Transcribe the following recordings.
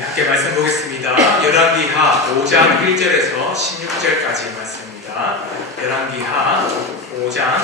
함께 말씀 보겠습니다. 열왕기하 5장 1절에서 16절까지 말씀입니다. 열왕기하 5장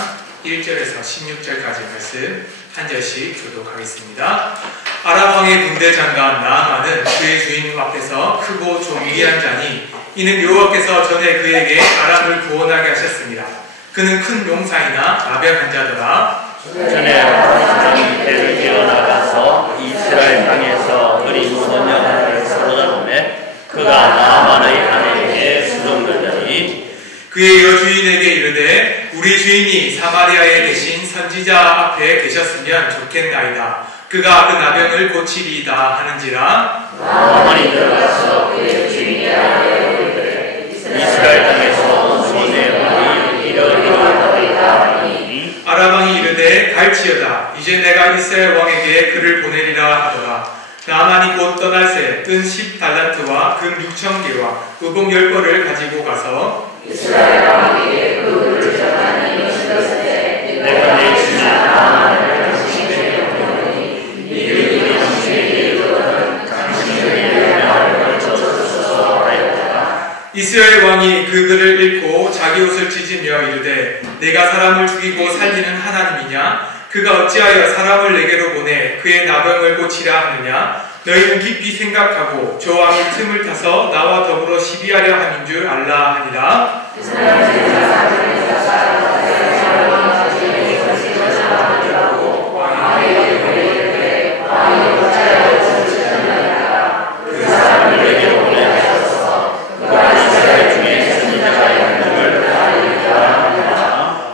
1절에서 16절까지 말씀 한 절씩 교독하겠습니다. 아람 왕의 군대 장관 나아만은 그의 주인 앞에서 크고 존귀한 자니 이는 여호와께서 전에 그에게 아람을 구원하게 하셨습니다. 그는 큰 용사이나 나병한 자더라. 전에 왕이 배를 뛰어나가서 이스라엘 땅에서 어린 소녀 하나를 사로잡음에 그가 나아만의 아내에게 수종들더니 그의 여주인에게 이르되 우리 주인이 사마리아에 계신 선지자 앞에 계셨으면 좋겠나이다. 그가 그 나병을 고치리이다 하는지라. 나아만이 들어가서 그의 주인의 아내에게 이르되 이스라엘 땅에서 온 소녀의 이러이러하다 하니 아람 왕이 이르되 갈지어다. 이제 내가 이스라엘 왕에게 그를 보내리라 하더라. 나아만이 곧 떠날새 은 10달란트와 금 6,000개와 의복 10벌을 가지고 가서 이스라엘 왕에게 그 글을 전하니 이르시되 내가 내 주인 나아만을 당신에게 보내니 이르기를 당신에게 이르거든 당신에게 나를 쫓으소서 하였다. 이스라엘 왕이 그 글을 읽고 자기 옷을 찢으며 이르되 내가 사람을 죽이고 살리는 하나님이냐? 그가 어찌하여 사람을 내게로 보내 그의 나병을 고치라 하느냐? 너희는 깊이 생각하고 저 왕이 틈을 타서 나와 더불어 시비하려 함인 줄 알라 하니라.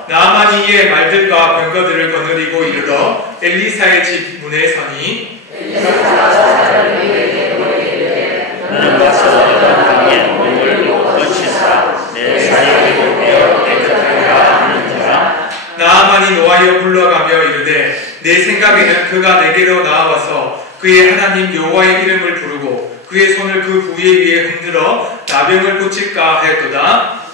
나아만이 이에 말들과 병거들을 거느리고 이르러 엘리사의 집 문에 서니 너는 가서 어떤 강에 물을 얹히사 내 사역이 되어 깨끗하리라 하는지라. 나아만이 노하여 불러가며 이르되 내 생각에는 그가 내게로 나와서 그의 하나님 여호와의 이름을 부르고 그의 손을 그 부위 위에 흔들어 나병을 고칠까 하였도다.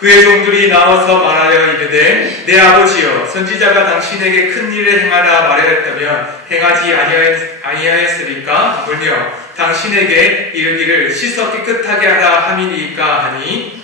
그의 종들이 나와서 말하여 이르되 내 아버지여 선지자가 당신에게 큰 일을 행하라 말하였다면 행하지 아니하였으리까? 하물며 당신에게 이르기를 씻어 깨끗하게 하라 함이니까 하니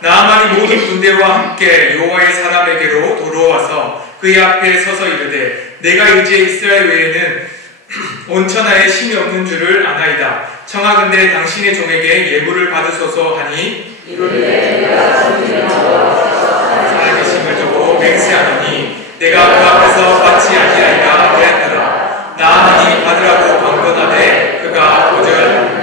나아만이 모든 군대와 함께 여호와의 사람에게로 돌아와서 그의 앞에 서서 이르되 내가 이제 이스라엘 외에는 온천하에 신이 없는 줄을 아나이다. 청하건대 당신의 종에게 예물을 받으소서 하니 살아계심을 두고 맹세하노니 내가 그 앞에서 받지 아니하리라 하였더라. 나아만이 받으라고 권건하되 그가 거절하니라.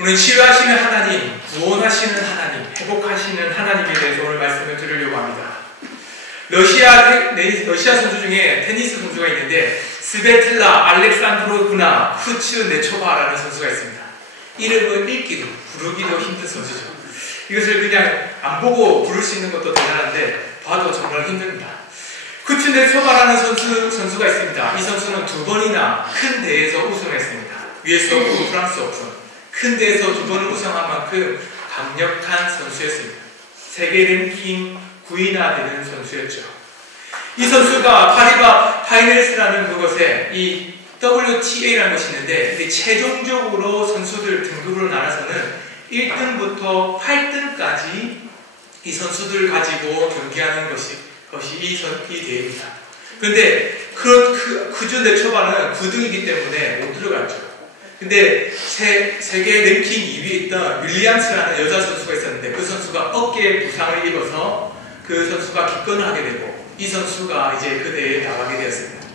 오늘 치유하시는 하나님, 구원하시는 하나님, 회복하시는 하나님에 대해서 오늘 말씀을 드리려고 합니다. 러시아 선수 중에 테니스 선수가 있는데 스베틀라 알렉산드로브나 쿠츠네초바라는 선수가 있습니다. 이름을 읽기도 부르기도 힘든 선수죠. 이것을 그냥 안 보고 부를 수 있는 것도 대단한데 봐도 정말 힘듭니다. 쿠츠네초바라는 선수가 있습니다. 이 선수는 2번이나 큰 대회에서 우승했습니다. US 오픈, 프랑스 오픈. 큰 대회에서 2번을 우승한 만큼 강력한 선수였습니다. 세계 랭킹 9위나 되는 선수였죠. 이 선수가 파리바 파이널스라는 그곳에 이 WTA라는 것이 있는데 최종적으로 선수들 등급으로 나눠서는 1등부터 8등까지 이 선수들 가지고 경기하는 것이 이 대회입니다. 그런데 쿠즈네초바는 9등이기 때문에 못 들어갔죠. 근데 세계 랭킹 2위에 있던 윌리엄스라는 여자 선수가 있었는데 그 선수가 어깨에 부상을 입어서 그 선수가 기권을 하게 되고 이 선수가 이제 그 대회에 나가게 되었습니다.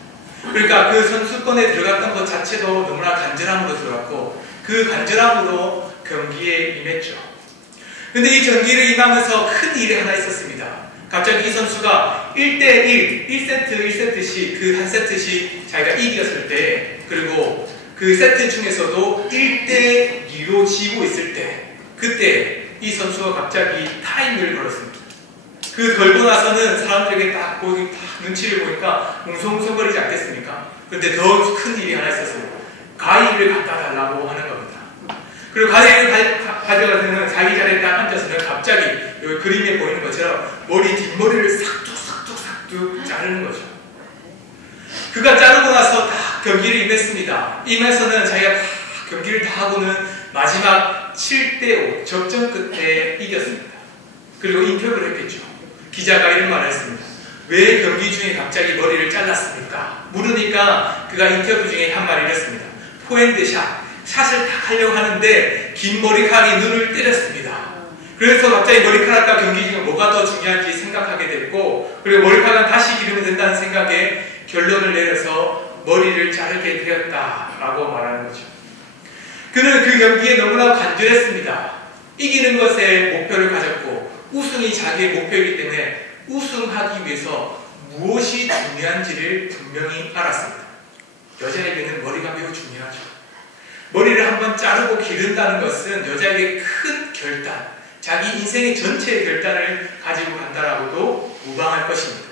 그러니까 그 선수권에 들어갔던 것 자체도 너무나 간절함으로 들어갔고 그 간절함으로 경기에 임했죠. 근데 이 경기를 임하면서 큰 일이 하나 있었습니다. 갑자기 이 선수가 1대1, 1세트씩 그 한 세트씩 자기가 이겼을 때 그리고 그 세트 중에서도 1대2로 지고 있을 때 그때 이 선수가 갑자기 타임을 걸었습니다. 그 걸고 나서는 사람들에게 딱 눈치를 보니까 웅성웅성거리지 않겠습니까? 그런데 더 큰 일이 하나 있었어요. 가위를 갖다 달라고 하는 겁니다. 그리고 가위를 가져가서는 자기 자리에 딱 앉아서는 갑자기 여기 그림에 보이는 것처럼 뒷머리를 싹둑 자르는 거죠. 그가 자르고 나서 다 경기를 임했습니다. 임해서는 자기가 다 경기를 다 하고는 마지막 7대5 접전 끝에 이겼습니다. 그리고 인터뷰를 했겠죠. 기자가 이런 말을 했습니다. 왜 경기 중에 갑자기 머리를 잘랐습니까? 물으니까 그가 인터뷰 중에 한 말이 이랬습니다. 포핸드샷, 샷을 딱 하려고 하는데 긴 머리카락이 눈을 때렸습니다. 그래서 갑자기 머리카락과 경기 중에 뭐가 더 중요한지 생각하게 됐고, 그리고 머리카락은 다시 기르면 된다는 생각에 결론을 내려서 머리를 자르게 되었다라고 말하는 거죠. 그는 그 경기에 너무나 간절했습니다. 이기는 것에 목표를 가졌고 우승이 자기의 목표이기 때문에 우승하기 위해서 무엇이 중요한지를 분명히 알았습니다. 여자에게는 머리가 매우 중요하죠. 머리를 한번 자르고 기른다는 것은 여자에게 큰 결단, 자기 인생의 전체의 결단을 가지고 간다라고도 무방할 것입니다.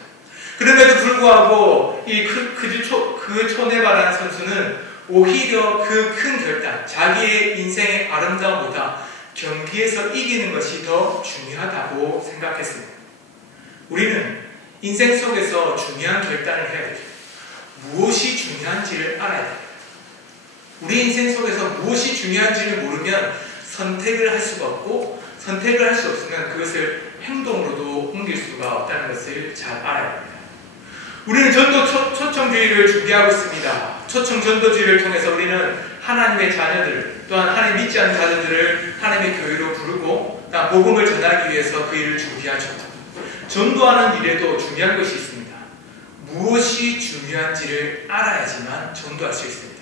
그럼에도 불구하고 그 초네바라는 선수는 오히려 그 큰 결단, 자기의 인생의 아름다움보다 경기에서 이기는 것이 더 중요하다고 생각했습니다. 우리는 인생 속에서 중요한 결단을 해야 되죠. 무엇이 중요한지를 알아야 됩니다. 우리 인생 속에서 무엇이 중요한지를 모르면 선택을 할 수가 없고, 선택을 할 수 없으면 그것을 행동으로도 옮길 수가 없다는 것을 잘 알아야 됩니다. 우리는 전도 초청주의를 준비하고 있습니다. 초청 전도주의를 통해서 우리는 하나님의 자녀들, 또한 하나님 믿지 않는 자녀들을 하나님의 교회로 부르고 복음을 전하기 위해서 그 일을 준비하죠. 전도하는 일에도 중요한 것이 있습니다. 무엇이 중요한지를 알아야지만 전도할 수 있습니다.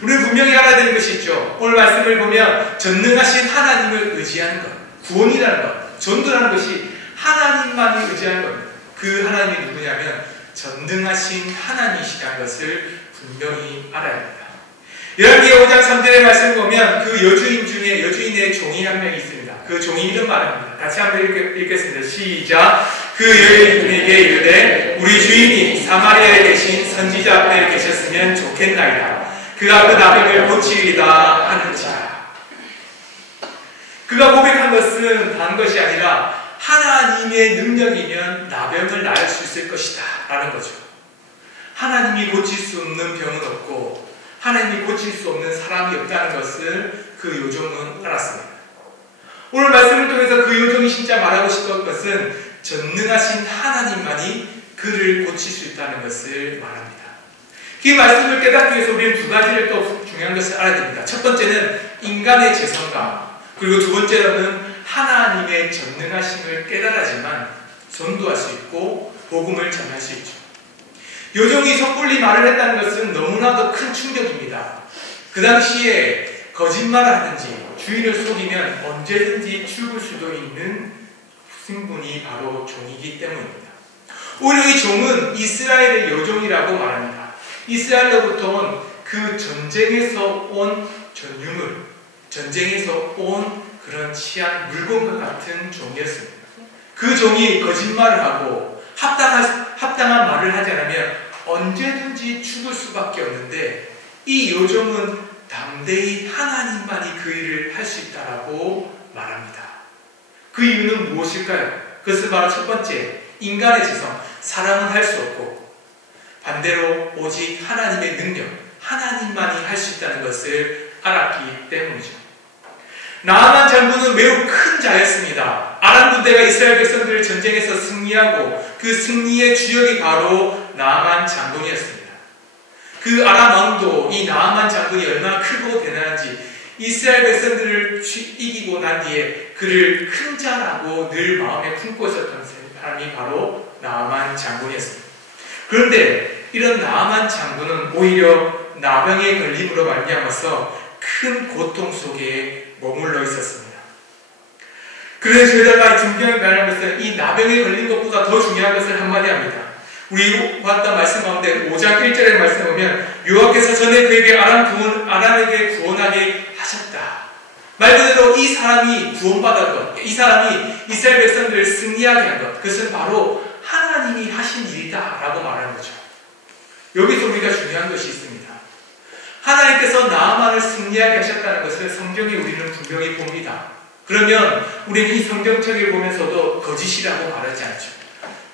우리는 분명히 알아야 되는 것이 있죠. 오늘 말씀을 보면 전능하신 하나님을 의지하는 것, 구원이라는 것, 전도라는 것이 하나님만이 의지하는 겁니다. 그 하나님이 누구냐면 전능하신 하나님이시라는 것을 분명히 알아야 합니다. 열왕기하 5장 3절의 말씀을 보면 그 여주인 중에 여주인의 종이 한 명이 있습니다. 그 종이 이런 말을 합니다. 같이 한번 읽겠습니다. 시작. 그 여인에게 이르되 우리 주인이 사마리아에 계신 선지자 앞에 계셨으면 좋겠나이다. 그가 그 나병을 고치리다 하는지라. 그가 고백한 것은 다른 것이 아니라 하나님의 능력이면 나병을 나을 수 있을 것이다 라는 거죠. 하나님이 고칠 수 없는 병은 없고 하나님이 고칠 수 없는 사람이 없다는 것을 그 요정은 알았습니다. 오늘 말씀을 통해서 그 요정이 진짜 말하고 싶은 것은 전능하신 하나님만이 그를 고칠 수 있다는 것을 말합니다. 그 말씀을 깨닫기 위해서 우리는 두 가지를 또 중요한 것을 알아야 됩니다. 첫 번째는 인간의 재성감, 그리고 두 번째로는 하나님의 전능하심을 깨달아야지만 전도할 수 있고 복음을 전할 수 있죠. 요정이 섣불리 말을 했다는 것은 너무나도 큰 충격입니다. 그 당시에 거짓말을 하든지 주인을 속이면 언제든지 죽을 수도 있는 승분이 바로 종이기 때문입니다. 오히려 이 종은 이스라엘의 요정이라고 말합니다. 이스라엘로부터 온 그 전쟁에서 온 전유물, 전쟁에서 온 그런 취한 물건과 같은 종이었습니다. 그 종이 거짓말을 하고 합당한 말을 하지 않으면 언제든지 죽을 수밖에 없는데 이 요정은 담대히 하나님만이 그 일을 할 수 있다라고 말합니다. 그 이유는 무엇일까요? 그것은 바로 첫 번째, 인간의 지성, 사람은 할 수 없고 반대로 오직 하나님의 능력, 하나님만이 할 수 있다는 것을 알았기 때문이죠. 나아만 장군은 매우 큰 자였습니다. 아람 군대가 이스라엘 백성들을 전쟁에서 승리하고 그 승리의 주역이 바로 나아만 장군이었습니다. 그 아람 왕도 이 나아만 장군이 얼마나 크고 대단한지 이스라엘 백성들을 이기고 난 뒤에 그를 큰 자라고 늘 마음에 품고 있었던 사람이 바로 나아만 장군이었습니다. 그런데 이런 나아만 장군은 오히려 나병에 걸림으로 말미암아서 큰 고통 속에 머물러 있었습니다. 그래서 저희가 중요한 말하는 것은 이 나병에 걸린 것보다 더 중요한 것을 한마디 합니다. 우리 봤던 말씀 가운데 5장 1절의 말씀을 보면 여호와께서 전에 그에게 아람에게 구원하게 하셨다. 말 그대로 이 사람이 구원받은 것, 이 사람이 이스라엘 백성들을 승리하게 한 것, 그것은 바로 하나님이 하신 일이다 라고 말하는 거죠. 여기서 우리가 중요한 것이 있습니다. 하나님께서 나아만을 승리하게 하셨다는 것을 성경에 우리는 분명히 봅니다. 그러면 우리는 이 성경책을 보면서도 거짓이라고 말하지 않죠.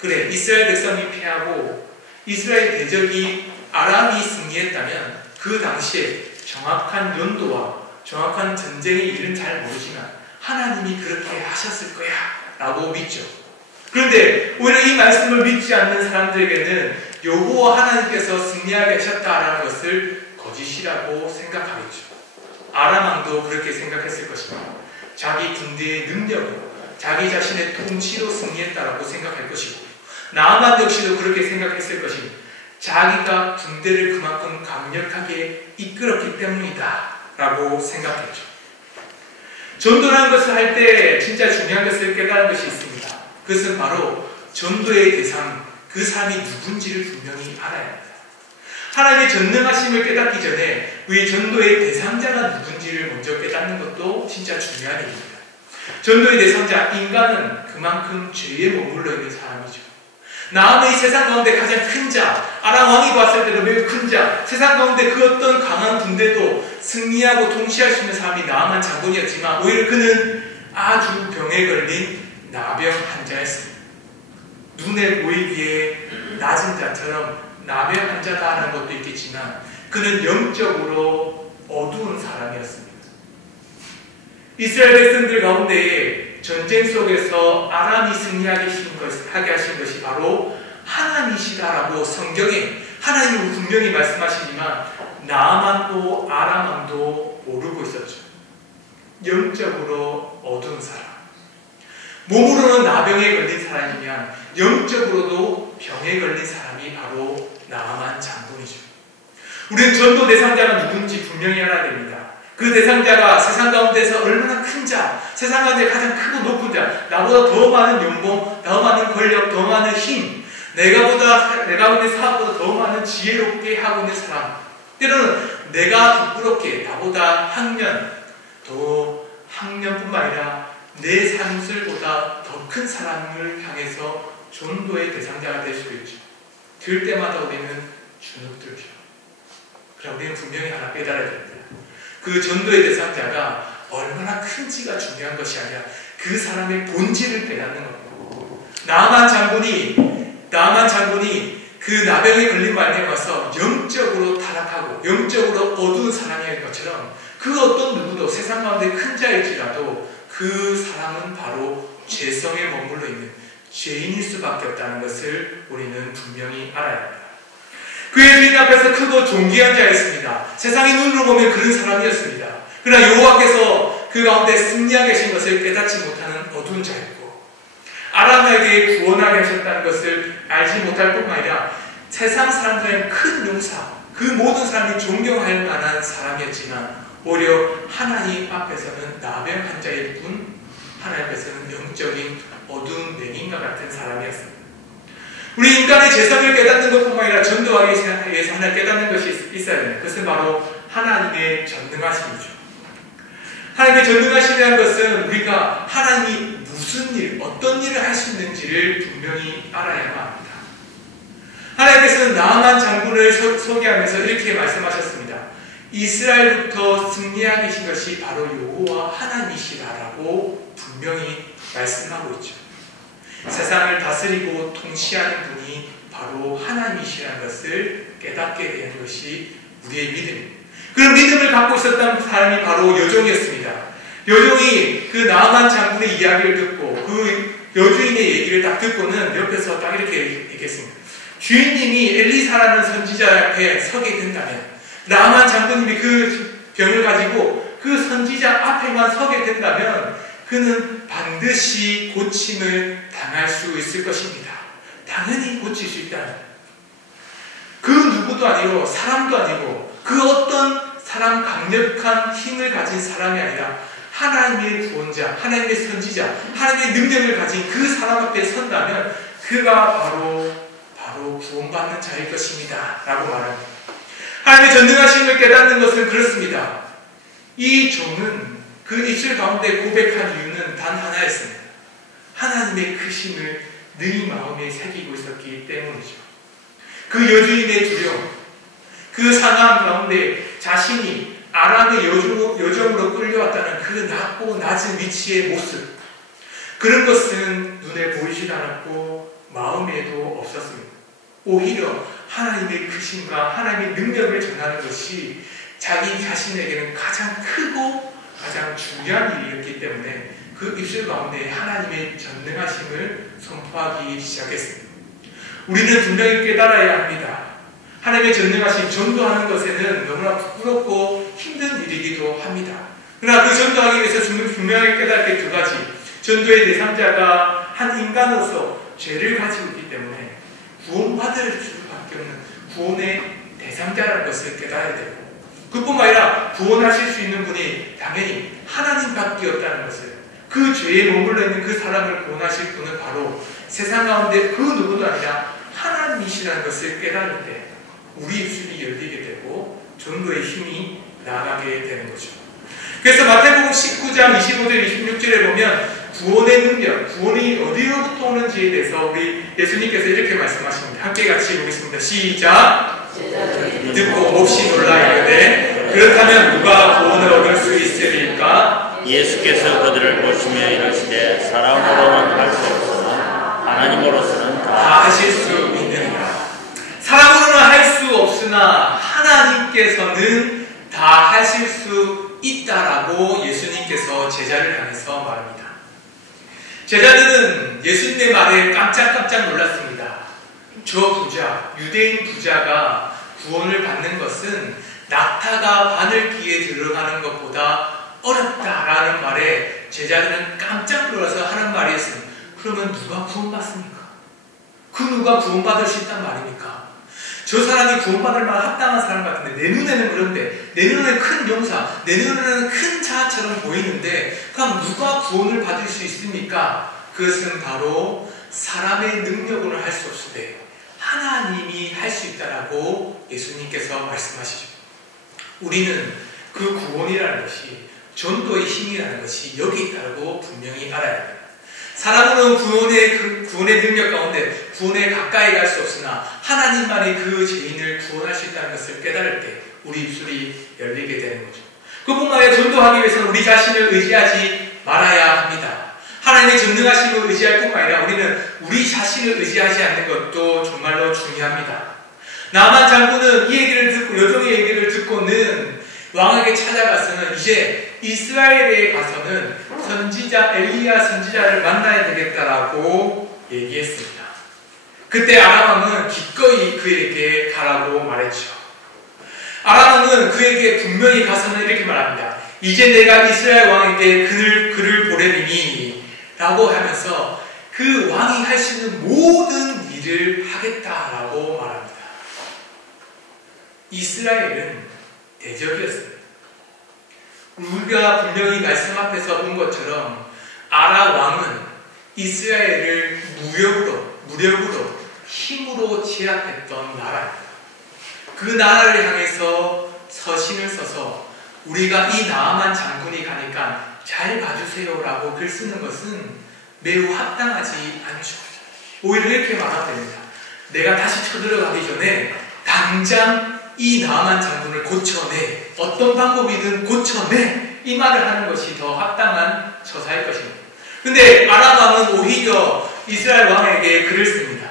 그래, 이스라엘 백성이 패하고 이스라엘 대적이 아람이 승리했다면 그 당시에 정확한 연도와 정확한 전쟁의 일은 잘 모르지만 하나님이 그렇게 하셨을 거야 라고 믿죠. 그런데 오히려 이 말씀을 믿지 않는 사람들에게는 여호와 하나님께서 승리하게 하셨다라는 것을 거짓이라고 생각하겠죠. 아람 왕도 그렇게 생각했을 것입니다. 자기 군대의 능력으로 자기 자신의 통치로 승리했다라고 생각할 것이고, 나아만 역시도 그렇게 생각했을 것입니다. 자기가 군대를 그만큼 강력하게 이끌었기 때문이다 라고 생각했죠. 전도라는 것을 할 때 진짜 중요한 것을 깨달은 것이 있습니다. 그것은 바로 전도의 대상, 그 사람이 누군지를 분명히 알아야 합니다. 하나님의 전능하심을 깨닫기 전에 우리 전도의 대상자가 누군지를 먼저 깨닫는 것도 진짜 중요한 일입니다. 전도의 대상자, 인간은 그만큼 죄에 머물러 있는 사람이죠. 나아만이 세상 가운데 가장 큰 자, 아람 왕이 봤을 때도 매우 큰 자, 세상 가운데 그 어떤 강한 군대도 승리하고 통치할 수 있는 사람이 나아만 장군이었지만 오히려 그는 아주 병에 걸린 나병 환자였습니다. 눈에 보이기에 낮은 자처럼 나병 환자다라는 것도 있겠지만 그는 영적으로 어두운 사람이었습니다. 이스라엘 백성들 가운데에 전쟁 속에서 아람이 승리하게 하신 것이 바로 하나님이시다라고 성경에 하나님은 분명히 말씀하시지만 나아만도 아람 왕도 모르고 있었죠. 영적으로 어두운 사람, 몸으로는 나병에 걸린 사람이면 영적으로도 병에 걸린 사람이 바로 나아만 장군이죠. 우리는 전도 대상자가 누군지 분명히 알아야 됩니다. 그 대상자가 세상 가운데서 얼마나 큰 자, 세상 가운데 가장 크고 높은 자, 나보다 더 많은 연봉, 더 많은 권력, 더 많은 힘, 내가 보는 사업보다 더 많은 지혜롭게 하고 있는 사람, 때로는 내가 부끄럽게 나보다 학년뿐만 아니라 내 삶술보다 더 큰 사람을 향해서 전도의 대상자가 될 수도 있죠. 들 때마다 우리는 주눅들죠. 그럼 우리는 분명히 하나 깨달아야 됩니다. 그 전도의 대상자가 얼마나 큰지가 중요한 것이 아니라 그 사람의 본질을 깨닫는 겁니다. 나아만 장군이 그 나병에 걸린 말미암아서 영적으로 타락하고 영적으로 어두운 사람인 것처럼 그 어떤 누구도 세상 가운데 큰 자일지라도 그 사람은 바로 죄성에 머물러 있는 죄인일 수밖에 없다는 것을 우리는 분명히 알아야 합니다. 그의 주인 앞에서 크고 존귀한 자였습니다. 세상의 눈으로 보면 그런 사람이었습니다. 그러나 여호와께서 그 가운데 승리하게 하신 것을 깨닫지 못하는 어두운 자였고, 아람에게 구원하게 하셨다는 것을 알지 못할 뿐만 아니라 세상 사람들은 큰 용사, 그 모든 사람이 존경할 만한 사람이었지만 오히려 하나님 앞에서는 나병 환자일 뿐, 하나님 앞에서는 영적인 어두운 맹인과 같은 사람이었습니다. 우리 인간의 죄성을 깨닫는 것뿐만 아니라 전도하기 위해서 하나 깨닫는 것이 있어야 됩니다. 그것은 바로 하나님의 전능하심이죠. 하나님의 전능하심이라는 것은 우리가 하나님이 무슨 일, 어떤 일을 할 수 있는지를 분명히 알아야만 합니다. 하나님께서는 나아만 장군을 소개하면서 이렇게 말씀하셨습니다. 이스라엘부터 승리하게 하신 것이 바로 여호와 하나님이시라라고 분명히 말씀하고 있죠. 세상을 다스리고 통치하는 분이 바로 하나님이시라는 것을 깨닫게 된 것이 우리의 믿음입니다. 그런 믿음을 갖고 있었던 사람이 바로 여종이었습니다. 여종이 그 나아만 장군의 이야기를 듣고 그 여주인의 얘기를 딱 듣고는 옆에서 딱 이렇게 얘기했습니다. 주인님이 엘리사라는 선지자 앞에 서게 된다면, 나아만 장군님이 그 병을 가지고 그 선지자 앞에만 서게 된다면 그는 반드시 고침을 당할 수 있을 것입니다. 당연히 고칠 수 있다는, 그 누구도 아니고 사람도 아니고 그 어떤 사람, 강력한 힘을 가진 사람이 아니라 하나님의 구원자, 하나님의 선지자, 하나님의 능력을 가진 그 사람 앞에 선다면 그가 바로 구원받는 자일 것입니다 라고 말합니다. 하나님의 전능하심을 깨닫는 것은 그렇습니다. 이 종은 그 입술 가운데 고백한 이유는 단 하나였습니다. 하나님의 크심을 늘 마음에 새기고 있었기 때문이죠. 그 여주인의 두려움, 그 상황 가운데 자신이 아람의 여종으로 끌려왔다는 그 낮고 낮은 위치의 모습, 그런 것은 눈에 보이지도 않았고 마음에도 없었습니다. 오히려 하나님의 크심과 하나님의 능력을 전하는 것이 자기 자신에게는 가장 크고 가장 중요한 일이었기 때문에 그 입술 가운데 하나님의 전능하심을 선포하기 시작했습니다. 우리는 분명히 깨달아야 합니다. 하나님의 전능하심, 전도하는 것에는 너무나 부끄럽고 힘든 일이기도 합니다. 그러나 그 전도하기 위해서 분명히 깨달을 게 두 가지. 전도의 대상자가 한 인간으로서 죄를 가지고 있기 때문에 구원받을 수밖에 없는 구원의 대상자라는 것을 깨달아야 되고, 그뿐만 아니라 구원하실 수 있는 분이 당연히 하나님밖에 없다는 것을, 그 죄에 머물러 있는 그 사람을 구원하실 분은 바로 세상 가운데 그 누구도 아니라 하나님이시라는 것을 깨달을 때 우리 입술이 열리게 되고 전도의 힘이 나가게 되는 거죠. 그래서 마태복음 19장 25절 26절에 보면 구원의 능력, 구원이 어디로부터 오는지에 대해서 우리 예수님께서 이렇게 말씀하십니다. 함께 같이 보겠습니다. 시작! 듣고 몹시 놀라 이르되 그렇다면 누가 구원을 얻을 수 있으리까? 예수께서 그들을 보시며 이르시되 사람으로는 할 수 없으나 하나님으로서는 다 하실 수 있느니라. 사람으로는 할 수 없으나 하나님께서는 다 하실 수 있다라고 예수님께서 제자를 향해서 말합니다. 제자들은 예수님의 말에 깜짝깜짝 놀랐습니다. 저 부자, 유대인 부자가 구원을 받는 것은 낙타가 바늘귀에 들어가는 것보다 어렵다라는 말에 제자들은 깜짝 놀라서 하는 말이었습니다. 그러면 누가 구원받습니까? 그 누가 구원받을 수 있단 말입니까? 저 사람이 구원받을 만한 합당한 사람 같은데, 내 눈에는 그런데, 내 눈에는 큰 용사, 내 눈에는 큰 자처럼 보이는데 그럼 누가 구원을 받을 수 있습니까? 그것은 바로 사람의 능력으로는 할 수 없을 때 하나님이 할 수 있다라고 예수님께서 말씀하시죠. 우리는 그 구원이라는 것이, 전도의 힘이라는 것이 여기 있다고 분명히 알아야 합니다. 사람으로는 구원의 능력 가운데 구원에 가까이 갈 수 없으나 하나님만이 그 죄인을 구원할 수 있다는 것을 깨달을 때 우리 입술이 열리게 되는 거죠. 그뿐만 아니라 전도하기 위해서는 우리 자신을 의지하지 말아야 합니다. 하나님의 전능하심을 의지할 뿐만 아니라 우리는 우리 자신을 의지하지 않는 것도 정말로 중요합니다. 나만 장군은 이 얘기를 듣고, 여종의 얘기를 듣고는 왕에게 찾아가서는 이제 이스라엘에 가서는 선지자 엘리야 선지자를 만나야 되겠다라고 얘기했습니다. 그때 아람 왕은 기꺼이 그에게 가라고 말했죠. 아람 왕은 그에게 분명히 가서는 이렇게 말합니다. 이제 내가 이스라엘 왕에게 그를 보내리니 라고 하면서 그 왕이 할 수 있는 모든 일을 하겠다라고 말합니다. 이스라엘은 대적이었습니다. 우리가 분명히 말씀 앞에서 본 것처럼 아람 왕은 이스라엘을 무력으로 힘으로 제압했던 나라입니다. 그 나라를 향해서 서신을 써서 우리가 이 나아만 장군이 가니까 잘 봐주세요 라고 글 쓰는 것은 매우 합당하지 않죠. 오히려 이렇게 말하면 됩니다. 내가 다시 쳐들어가기 전에 당장 이 나아만 장군을 고쳐내, 어떤 방법이든 고쳐내, 이 말을 하는 것이 더 합당한 처사일 것입니다. 근데 아람 왕은 오히려 이스라엘 왕에게 글을 씁니다.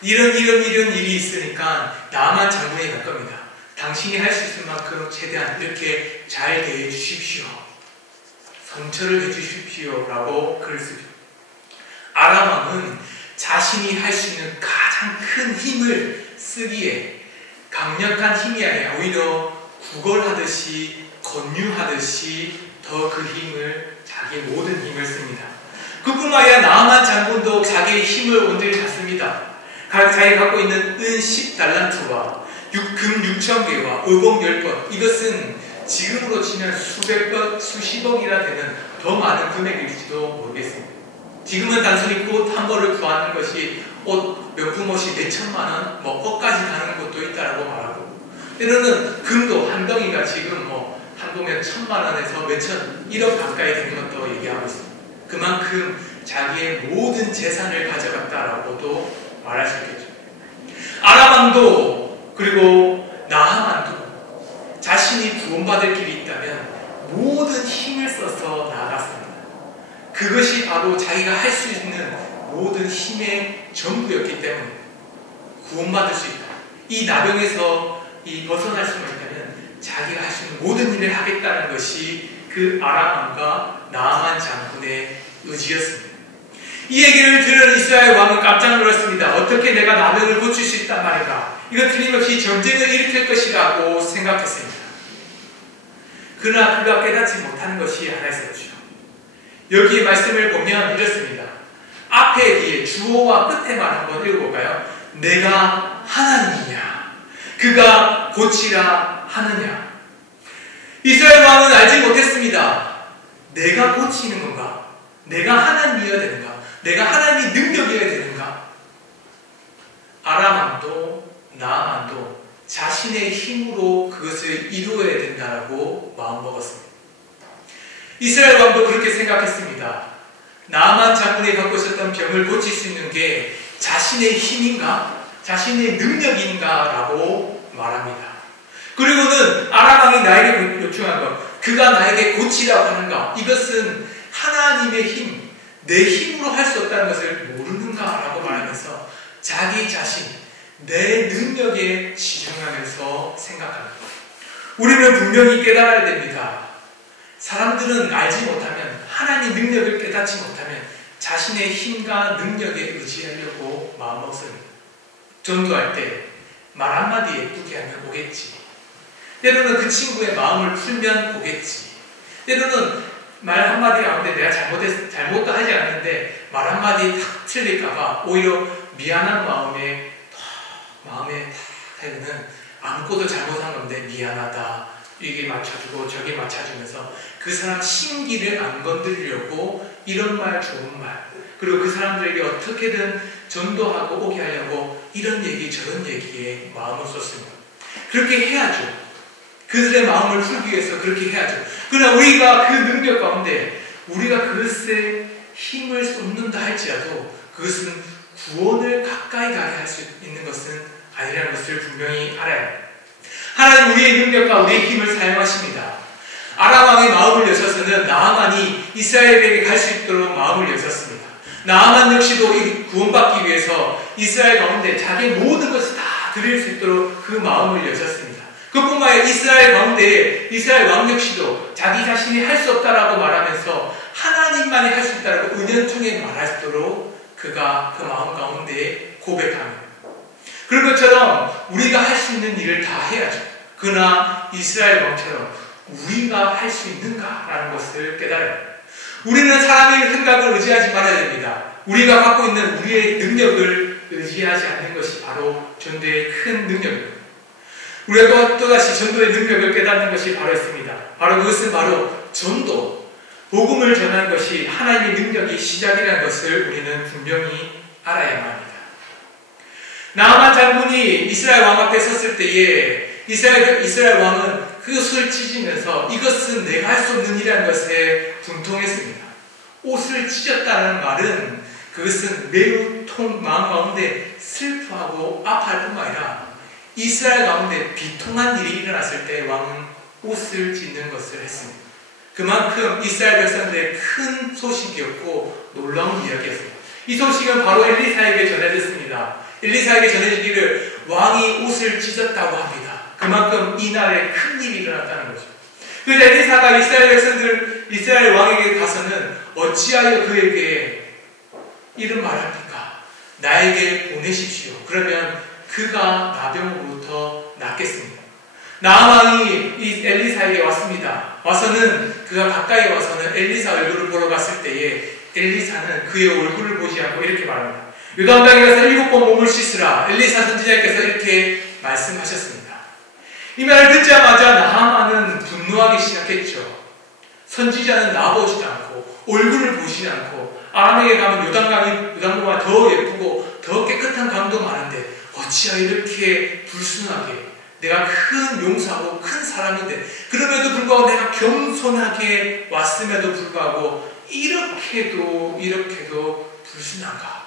이런 일이 있으니까 나아만 장군이 갈 겁니다. 당신이 할 수 있을 만큼 최대한 이렇게 잘 대해 주십시오. 성처를 해 주십시오 라고 글을 쓰죠. 아람 왕은 자신이 할 수 있는 가장 큰 힘을 쓰기에 강력한 힘이 아니라 오히려 구걸하듯이 권유하듯이 더 그 힘을, 자기 모든 힘을 씁니다. 그뿐만 아니라 나아만 장군도 자기의 힘을 온전히 다 씁니다. 자기 갖고 있는 은 10달란트와 금 6,000개와 의복 10번, 이것은 지금으로 치면 수십억이나 되는 더 많은 금액일지도 모르겠습니다. 지금은 단순히 꽃 한 벌을 구하는 것이 명품 옷이 몇천만 원, 뭐 억까지 가는 곳도 있다라고 말하고, 때로는 금도 한 덩이가 지금 한 한 보면 1,000만 원에서 몇천 1억 가까이 되는 것도 얘기하고 있습니다. 그만큼 자기의 모든 재산을 가져갔다라고도 말할 수 있겠죠. 아람 왕도 그리고 나하만도 자신이 구원받을 길이 있다면 모든 힘을 써서 나아갔습니다. 그것이 바로 자기가 할 수 있는 모든 힘의 전부였기 때문에 구원받을 수 있다. 이 나병에서 벗어날 수만 있다면 자기가 할 수 있는 모든 일을 하겠다는 것이 그 아람 왕과 나하만 장군의 의지였습니다. 이 얘기를 들은 이스라엘 왕은 깜짝 놀랐습니다. 어떻게 내가 나병을 고칠 수 있단 말인가? 이거 틀림없이 전쟁을 일으킬 것이라고 생각했습니다. 그러나 그가 깨닫지 못하는 것이 하나 있었죠. 여기 말씀을 보면 이렇습니다. 앞에 뒤에 주어와 끝에만 한번 읽어볼까요? 내가 하나님이냐? 그가 고치라 하느냐? 이스라엘 왕은 알지 못했습니다. 내가 고치는 건가? 내가 하나님이어야 되는가? 내가 하나님의 능력이어야 되는가? 아람 왕도 나하만도 자신의 힘으로 그것을 이루어야 된다라고 마음먹었습니다. 이스라엘 왕도 그렇게 생각했습니다. 나하만 장군이 갖고 있었던 병을 고칠 수 있는 게 자신의 힘인가? 자신의 능력인가? 라고 말합니다. 그리고는 아람 왕이 나에게 요청한 것, 그가 나에게 고치라고 하는가? 이것은 하나님의 힘, 내 힘으로 할 수 없다는 것을 모르는가? 라고 말하면서 자기 자신, 내 능력에 지정하면서 생각합니다. 우리는 분명히 깨달아야 됩니다. 사람들은 알지 못하면, 하나님 능력을 깨닫지 못하면 자신의 힘과 능력에 의지하려고 마음먹습니다. 전도할 때 말 한마디 예쁘게 하면 오겠지. 때로는 그 친구의 마음을 풀면 오겠지. 때로는 말 한마디 하는데 내가 잘못도 하지 않는데 말 한마디 탁 틀릴까봐 오히려 미안한 마음에 하면은 아무것도 잘못한 건데 미안하다. 이게 맞춰주고 저게 맞춰주면서 그 사람 심기를 안 건드리려고 이런 말 좋은 말, 그리고 그 사람들에게 어떻게든 전도하고 오게 하려고 이런 얘기 저런 얘기에 마음을 쏟습니다. 그렇게 해야죠. 그들의 마음을 풀기 위해서 그렇게 해야죠. 그러나 우리가 그 능력 가운데 우리가 그것에 힘을 쏟는다 할지라도 그것은 구원을 가까이 가게 할 수 있는 것은 아니라는 것을 분명히 알아야 합니다. 하나님 우리의 능력과 우리의 힘을 사용하십니다. 아람 왕의 마음을 여셔서는 나하만이 이스라엘에게 갈 수 있도록 마음을 여셨습니다. 나하만 역시도 구원받기 위해서 이스라엘 가운데 자기의 모든 것을 다 드릴 수 있도록 그 마음을 여셨습니다. 그뿐만 아니라 이스라엘 가운데 이스라엘 왕 역시도 자기 자신이 할 수 없다라고 말하면서 하나님만이 할 수 있다라고 은연중에 말하도록 그가 그 마음 가운데 고백합니다. 그런 것처럼 우리가 할 수 있는 일을 다 해야죠. 그러나 이스라엘 왕처럼 우리가 할 수 있는가라는 것을 깨달아야 합니다. 우리는 사람의 생각을 의지하지 말아야 됩니다. 우리가 갖고 있는 우리의 능력을 의지하지 않는 것이 바로 전도의 큰 능력입니다. 우리가 또다시 전도의 능력을 깨닫는 것이 바로 있습니다. 바로 그것은 바로 전도, 복음을 전하는 것이 하나님의 능력이 시작이라는 것을 우리는 분명히 알아야만 합니다. 나하만 장군이 이스라엘 왕 앞에 섰을 때에 이스라엘 왕은 그것을 찢으면서 이것은 내가 할 수 없는 일이라는 것에 분통했습니다. 옷을 찢었다는 말은 그것은 매우 마음 가운데 슬퍼하고 아파할 뿐만 아니라 이스라엘 가운데 비통한 일이 일어났을 때 왕은 옷을 찢는 것을 했습니다. 그만큼 이스라엘 백성들의 큰 소식이었고 놀라운 이야기였습니다. 이 소식은 바로 엘리사에게 전해졌습니다. 엘리사에게 전해지기를 왕이 옷을 찢었다고 합니다. 그만큼 이날에 큰 일이 일어났다는 거죠. 그래서 엘리사가 이스라엘 왕에게 가서는 어찌하여 그에게 이런 말을 합니까? 나에게 보내십시오. 그러면 그가 나병으로부터 낫겠습니다. 나하만이 이 엘리사에게 왔습니다. 와서는 그가 가까이 와서는 엘리사 얼굴을 보러 갔을 때에 엘리사는 그의 얼굴을 보지 않고 이렇게 말합니다. 요단강에 가서 7번 몸을 씻으라. 엘리사 선지자께서 이렇게 말씀하셨습니다. 이 말을 듣자마자 나하만은 분노하기 시작했죠. 선지자는 나보지도 않고 얼굴을 보시지 않고 아람에게 가면 요단강보다 더 예쁘고 더 깨끗한 강도 많은데 어찌하여 이렇게 불순하게 내가 큰 용사고 큰 사람인데 그럼에도 불구하고 내가 겸손하게 왔음에도 불구하고 이렇게도 불순한가?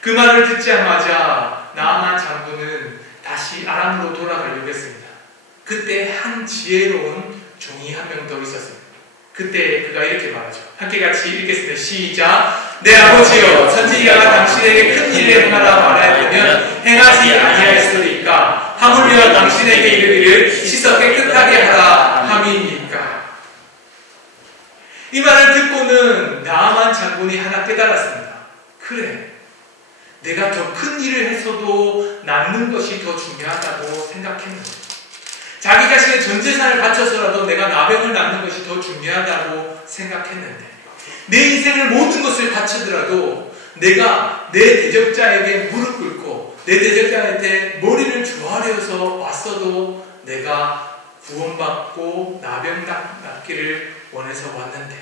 그 말을 듣자마자 나아만 장군은 다시 아람으로 돌아가려고 했습니다. 그때 한 지혜로운 종이 한 명 더 있었습니다. 그때 그가 이렇게 말하죠. 함께 같이 읽겠습니다. 시작. 내 아버지여, 선지자가 당신에게 큰 일을 행하라 말하였다면 행하지 아니하였으리까? 하물며 당신에게 이르기를 씻어 깨끗하게 하라 함이니까? 이 말을 듣고는 나아만 장군이 하나 깨달았습니다. 그래, 내가 더 큰 일을 했어도 낳는 것이 더 중요하다고 생각했는데, 자기 자신의 전 재산을 바쳐서라도 내가 나병을 낳는 것이 더 중요하다고 생각했는데, 내 인생을 모든 것을 바치더라도 내가 내 대적자에게 무릎 꿇고 내 대적자한테 머리를 조아려서 왔어도 내가 구원받고 나병 낫기를 원해서 왔는데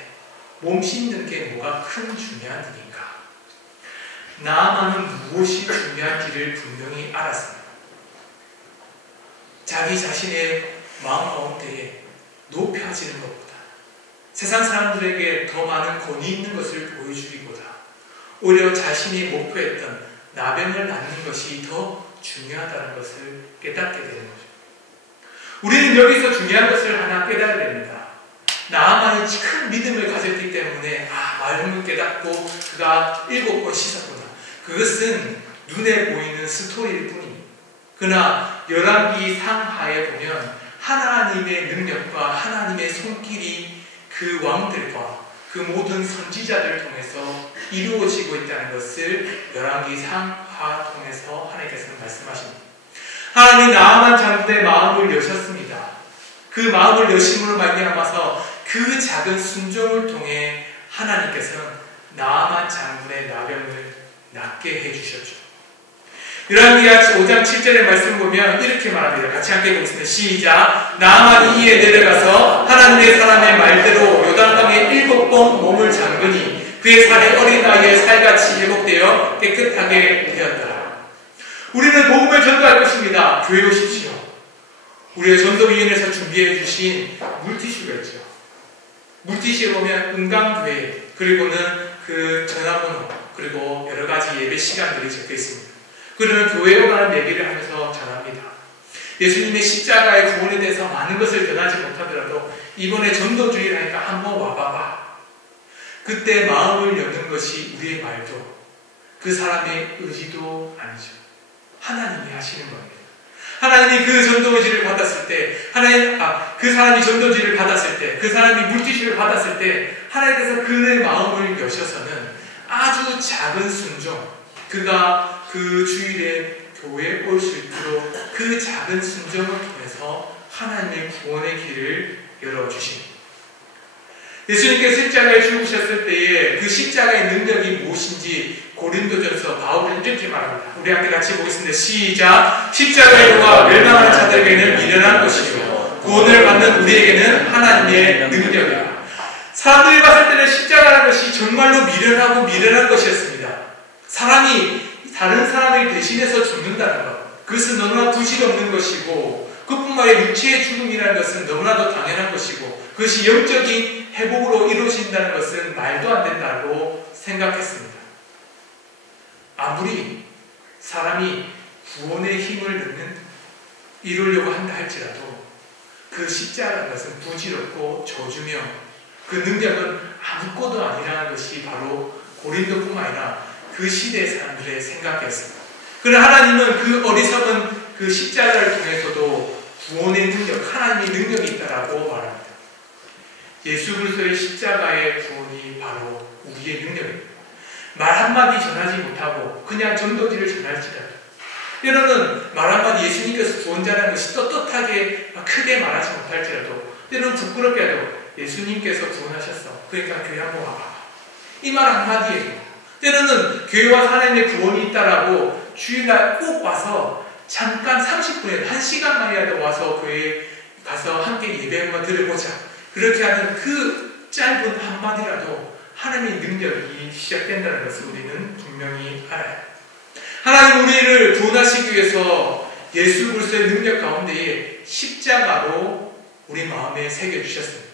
몸 씻는 게 뭐가 큰 중요한 일인가? 나아만은 무엇이 중요한지를 분명히 알았습니다. 자기 자신의 마음 가운데에 높여지는 것보다 세상 사람들에게 더 많은 권위 있는 것을 보여주기보다 오히려 자신이 목표했던 나병을 낳는 것이 더 중요하다는 것을 깨닫게 되는 거죠. 우리는 여기서 중요한 것을 하나 깨달아야 됩니다. 나아만이 큰 믿음을 가졌기 때문에 말씀을 깨닫고 그가 7번 씻었구나. 그것은 눈에 보이는 스토리일 뿐입니다. 그러나 열왕기 상하에 보면 하나님의 능력과 하나님의 손길이 그 왕들과 그 모든 선지자들을 통해서 이루어지고 있다는 것을 열왕기 상하 통해서 하나님께서는 말씀하십니다. 하나님이 나아만 장군의 마음을 여셨습니다. 그 마음을 여심으로 말미암아서 그 작은 순종을 통해 하나님께서는 나아만 장군의 나병을 낫게 해주셨죠. 열왕기 5장 7절의 말씀을 보면 이렇게 말합니다. 같이 함께 보겠습니다. 시작. 나아만이 이에 내려가서 하나님의 사람의 말대로 요단강에 7번 몸을 잠그니 그의 살이 어린 나이에 살같이 회복되어 깨끗하게 되었더라. 우리는 복음을 전도할 것입니다. 교회 오십시오. 우리의 전도위원회에서 준비해 주신 물티슈가 있죠. 물티슈에 보면 은강교회, 그리고는 그 전화번호, 그리고 여러 가지 예배 시간들이 적혀 있습니다. 그러면 교회에 관한 얘기를 하면서 전합니다. 예수님의 십자가의 구원에 대해서 많은 것을 전하지 못하더라도 이번에 전도주의를 하니까 한번 와봐봐. 그때 마음을 여는 것이 우리의 말도 그 사람의 의지도 아니죠. 하나님이 하시는 겁니다. 하나님이 그 전도지를 받았을 때, 그 사람이 전도지를 받았을 때, 그 사람이 물티슈를 받았을 때, 하나님께서 그의 마음을 여셔서는 아주 작은 순종, 그가 그 주일에 교회에 올 수 있도록 그 작은 순종을 통해서 하나님의 구원의 길을 열어주십니다. 예수님께서 십자가에 죽으셨을 때에 그 십자가의 능력이 무엇인지 고린도전서 바울은 이렇게 말합니다. 우리 함께 같이 보겠습니다. 시작. 십자가의 도가 멸망하는 자들에게는 미련한 것이요 구원을 받는 우리에게는 하나님의 능력이다. 사람들이 봤을 때는 십자가라는 것이 정말로 미련한 것이었습니다. 사람이 다른 사람을 대신해서 죽는다는 것, 그것은 너무나 부질없는 것이고 그뿐만 아니라 육체의 죽음이라는 것은 너무나도 당연한 것이고 그것이 영적인 회복으로 이루어진다는 것은 말도 안 된다고 생각했습니다. 아무리 사람이 구원의 힘을 이루려고 한다 할지라도 그 십자가라는 것은 부질없고 저주며 그 능력은 아무것도 아니라는 것이 바로 고린도뿐만 아니라 그 시대의 사람들의 생각이었습니다. 그러나 하나님은 그 어리석은 그 십자가를 통해서도 구원의 능력, 하나님의 능력이 있다라고 말합니다. 예수 그리스도의 십자가의 구원이 바로 우리의 능력입니다. 말 한마디 전하지 못하고 그냥 전도지를 전할지라도 때로는 말 한마디 예수님께서 구원자라는 것이 떳떳하게 크게 말하지 못할지라도 때로는 부끄럽게라도 예수님께서 구원하셨어. 그러니까 교회 한번 와봐. 이 말 한마디에 때로는 교회와 하나님의 구원이 있다라고 주일날 꼭 와서 잠깐 30분에 1시간만이라도 와서 교회에 가서 함께 예배 한번 들어보자. 그렇게 하는 그 짧은 한마디라도 하나님의 능력이 시작된다는 것을 우리는 분명히 알아요. 하나님 우리를 구원하시기 위해서 예수 그리스도의 능력 가운데에 십자가로 우리 마음에 새겨주셨습니다.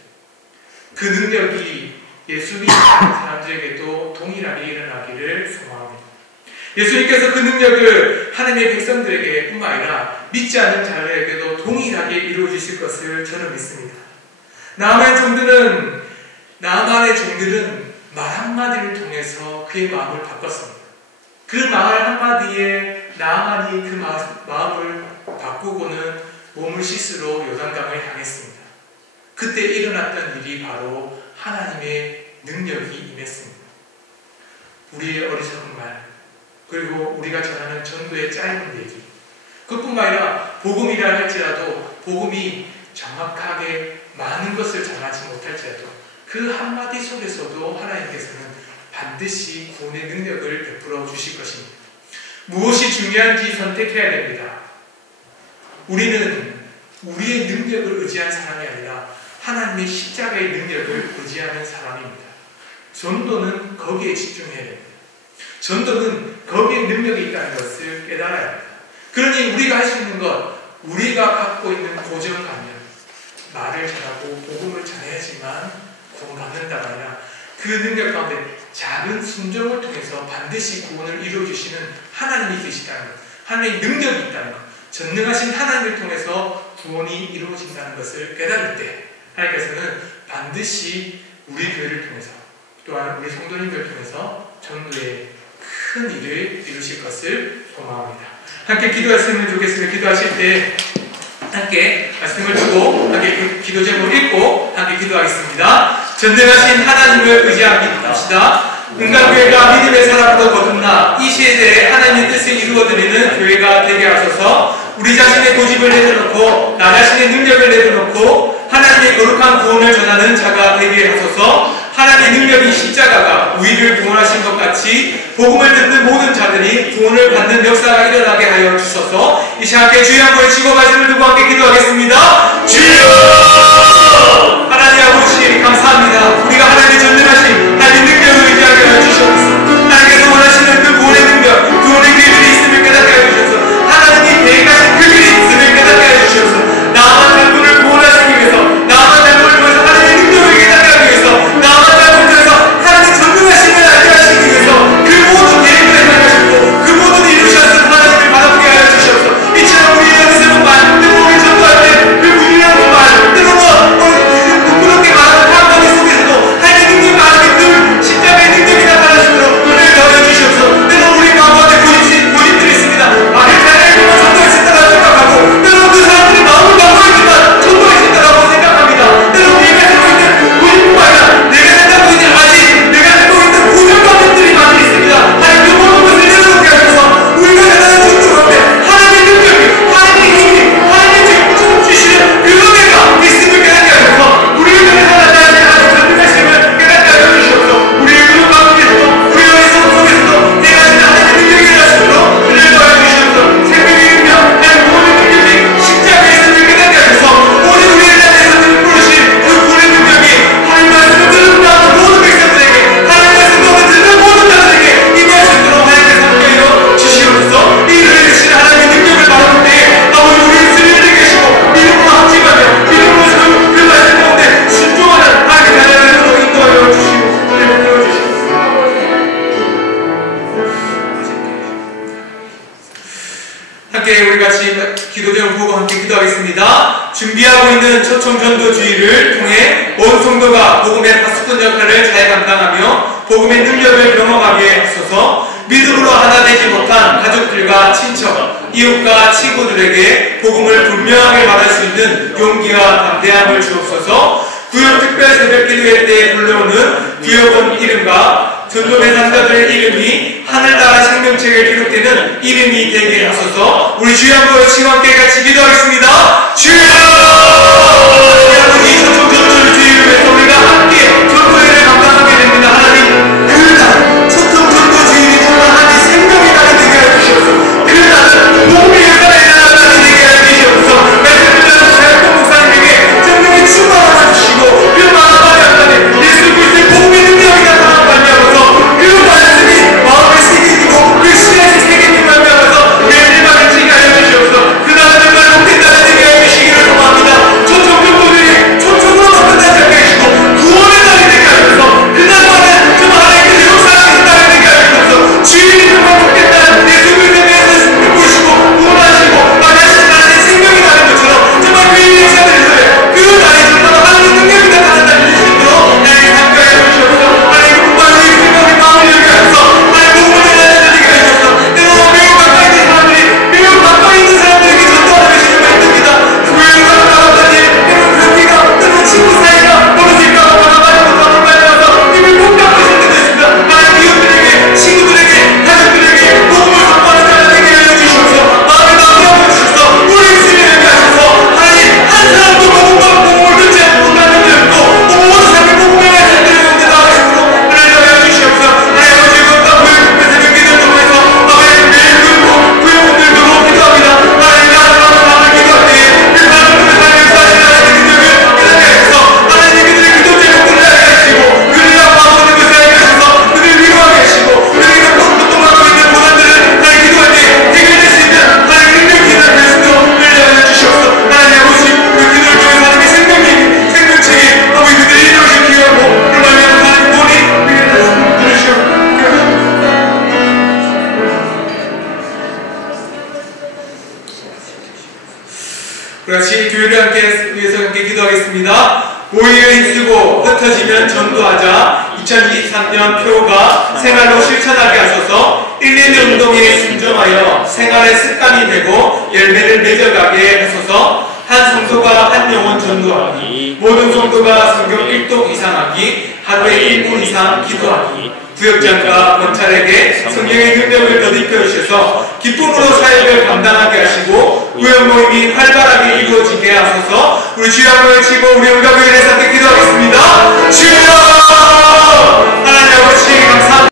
그 능력이 예수 믿는 사람들에게도 동일하게 일어나기를 소망합니다. 예수님께서 그 능력을 하나님의 백성들에게 뿐만 아니라 믿지 않는 자들에게도 동일하게 이루어지실 것을 저는 믿습니다. 나만의 종들은 말 한마디를 통해서 그의 마음을 바꿨습니다. 그 말 한마디에 나만이 그 마음을 바꾸고는 몸을 씻으러 요단강을 향했습니다. 그때 일어났던 일이 바로 하나님의 능력이 임했습니다. 우리의 어리석은 말, 그리고 우리가 전하는 전도의 짧은 얘기, 그뿐만 아니라 복음이라 할지라도 복음이 정확하게 많은 것을 전하지 못할지라도 그 한마디 속에서도 하나님께서는 반드시 구원의 능력을 베풀어 주실 것입니다. 무엇이 중요한지 선택해야 됩니다. 우리는 우리의 능력을 의지한 사람이 아니라 하나님의 십자가의 능력을 의지하는 사람입니다. 전도는 거기에 집중해야 됩니다. 전도는 거기에 능력이 있다는 것을 깨달아야 합니다. 그러니 우리가 할 수 있는 것, 우리가 갖고 있는 고정관념, 말을 잘하고 복음을 잘해야지만 구원받는다가 아니라 그 능력 가운데 작은 순종을 통해서 반드시 구원을 이루어주시는 하나님이 계시다는 것, 하나님의 능력이 있다는 것, 전능하신 하나님을 통해서 구원이 이루어진다는 것을 깨달을 때 하나님께서는 반드시 우리 교회를 통해서 또한 우리 성도님들을 통해서 전도의 큰 일을 이루실 것을 소망합니다. 함께 기도했으면 좋겠습니다. 기도하실 때 함께 말씀을 두고 함께 기도 제목을 읽고 함께 기도하겠습니다. 전능하신 하나님을 의지합시다. 은간교회가 믿음의 사람으로 거듭나 이 시대에 하나님의 뜻을 이루어드리는 교회가 되게 하소서. 우리 자신의 고집을 내려놓고 나 자신의 능력을 내려놓고 하나님의 거룩한 구원을 전하는 자가 되게 하소서. 하나님의 능력인 십자가가 우리를 구원하신 것 같이 복음을 듣는 모든 자들이 구원을 받는 역사가 일어나게 하여 주소서. 이 시간 함께 주의 한번 외치고 말씀을 두고 함께 기도하겠습니다. 주여! 하나님 아버지 감사합니다. 우리가 하나님의 전능하신 하나님의 능력을 의지하게 하여 주시옵소서. 하나님께서 원하시는 그 구원의 능력, 구원의 길이 있음을 깨닫게 하여 주시옵소서. 하나님이 계획하신 그 길이 있음을 깨닫게 하여 주시옵소서. 나만 잘못을 구원하시기 위해서, 나만 잘못을 통해서 하나님의 능력을 깨닫게 하기 위해서, 나만 잘못을 통해서 하나님의 전능하심을 알게 하시기 위해서 그 모든 계획을 행하시고 그 모든 이루셨던 하나님을 바라보게 하여 주시옵소서. 이처럼 우리의 어리석은 말, 때로 우리 전도할 때 그 무리한 말, 때로 부끄럽게 말하는 사람들 속에서도 하나님의 능력을 알게 늘 십자가의 능력이 나타나시도록 은혜를 더하여 주시옵소서. 때로 우리 마음에 고집들이 있습니다. 말을 잘해야지만 전도할 수 있다고 생각하고, 때로 그 사람들이 마음을 바꿔야지만 전도할 수 있다고 생각합니다. 때로 내가 갖고 있는 고집뿐만 아니라 내가 갖고 있는 아직 내가 갖고 있는 고정관념들이 많이 있습니다. 하나님 그 모든 것을 내려놓게 하셔서 우리가 대단한 전도 가운데 하나님의 능력이, 하나님의 힘이, 하나님의 지금 주시는 그 은혜가 있음을 깨닫게 하셔서 우리를 통해서 나타나는 하나님의 전능하심을 깨닫게 하여 주시옵소서. 우리의 그런 가운데서도 우리의 어리석음 속에서도 대하시는 하나님의 능력이 일어나시도록 은혜를 더하여 주시옵소서. 생명의 능력, 하나님 구원의 능력이 십자가에 있음을 깨닫게 하셔서 오늘 우리의 자리에서 부르신 그 구원의 능력이 하나님 말씀을 듣는 모든 백성들에게, 하나님 말씀을 듣는 모든 자들에게 임하시도록 하나님께서 함께하여 주시옵소서. 이 은혜를 주시는 하나님의 능력을 바라볼 때에 아버지 우리의 주님이 계시고 믿음으로 합심하며 믿음으로 그 말씀 가운데 순종하는 하나님의 자녀들로 인도하여 주시고 은혜를 베풀어 주시옵소서. 함께 우리 같이 기도 제목 보고 함께 기도하겠습니다. 준비하고 있는 초청전도주의를 통해 온 성도가 복음의 파수꾼 역할을 잘 감당하며 복음의 능력을 경험하게 하소서. 믿음으로 하나 되지 못한 가족들과 친척, 이웃과 친구들에게 복음을 분명하게 말할 수 있는 용기와 담대함을 주옵소서. 구역 특별 새벽 기도회 때 불러오는 구역원 이름과 전도 대상자들의 이름이 하늘나라 생명책에 기록되는 이름이 되게 하소서. 우리 주여 한번 외치고 함께 같이 기도하겠습니다. 주여! 아버지 초청전도를 주의를 위해서 우리가 함께 전도회를 감당하게 됩니다. 하나님 그날 초청전도주의를 정말 하나님 생명의 날이 되게 하여 주시옵소서. 그날은 복음의 역사가 일어나는 날이 되게 하여 주시옵소서. 말씀을 들어서 사역동 목사님에게 정령의 충만을 주시고 그 마음의 역사에 예수 그리스도의 복음의 능력이 나타나는 말미암아서 그 말씀이 마음에 새기고 그 신에서 새기는 말미암아서 내 일만을 지게 하여 주시옵소서. 그 오히려 힘쓰고 흩어지면 전도하자. 2023년 표가 생활로 실천하게 하소서. 1년 운동에 순종하여 생활의 습관이 되고 열매를 맺어가게 하소서. 한 성도가 한 영혼 전도하기, 모든 성도가 성경 1독 이상 하기, 하루에 1분 이상 기도하기, 구역장과 검찰에게 성경의 능력을 덧입혀 주셔서 기쁨으로 사역을 감당하게 하시고 구역 모임이 활발하게 이루어지게 하소서. 우리 주여 한번 외치고 우리 영광을 위해 함께 기도하겠습니다. 주여!